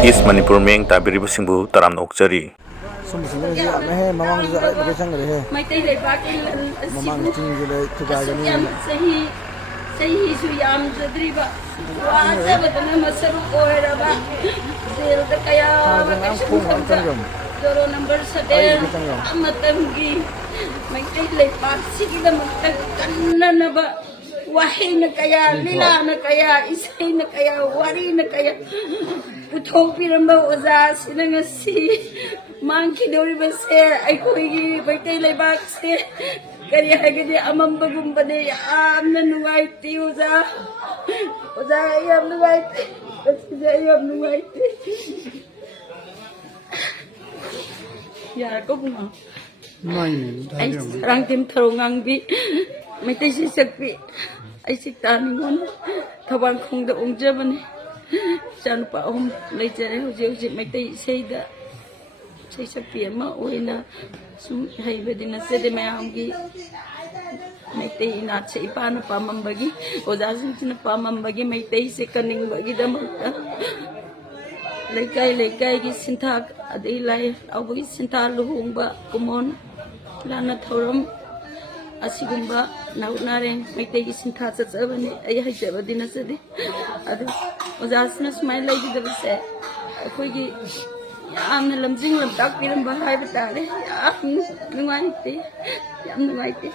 East Manipur Meng Tabiri Simbu Taram Okjari. Meitei leibak sahi suyam jadriba waja badana masaru oiraba del da kaya joro number 7 amatamgi meitei leibak sigida makta kannanaba wahi na kaya lila na kaya esei na kaya wari na kaya puthokpiramba oja sinangasi mangkidoriba se aikoigi meitei leibak se kari hagide amambagumba de amna nuwaiti oja yam nuwaiti yam nuwaiti ya ko buma ai rang tim tharong bi meitei si sakpi ai siktani ngon thawang khongda ongjabani chanpa leijare hoje meitei seida sei sakpi ama oina sum haibadina sede mayamgi meitei na sei pana pamambagi ojasin sina pamambagi meitei se kaning bagi damakta leikai gi sinthak adei lai awgi sintha luhungba kumon lana thoram asigumba naunareng meitei gi sintha chachabani ai haijabadina sede adu ojasina smile lai gi dabse akoigi yamna lamjing lamtak piramba haiba tare yam nuwaite